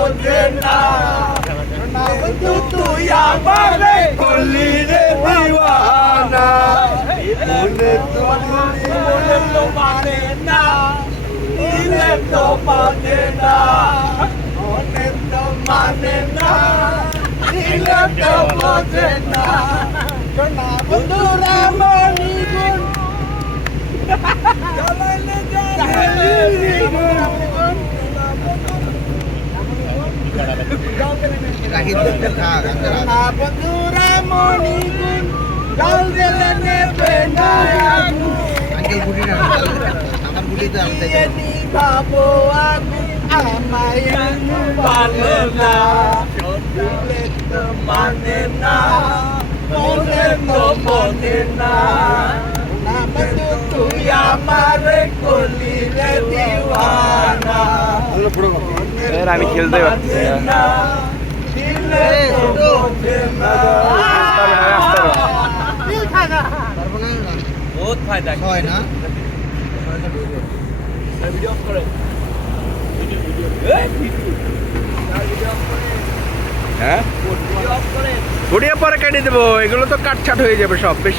বোঝে না বন্ধু তুই আমারে করলি রে দিওয়ানা। মনে তো মনে তো মানে না দিলে তো মানে না মনে তো মানে না দিলে তো বোঝে না না বন্ধু রামনি বন্ধুরা মনি গুণ জল দিলে নেবে না আঙ্কেল গুলি না আমার গুলি তো আনতে নিভাবো আগুন আমায় ভালো না তো মানে না মনে তো মনে না না বন্ধু তুই আমারে করলি রে দিওয়ানা এর আমি খেলতে পারছি বহুত ফায়দা হয়? না হ্যাঁ পরে কেটে দেবো এগুলো তো কাটছাট হয়ে যাবে সব বেশি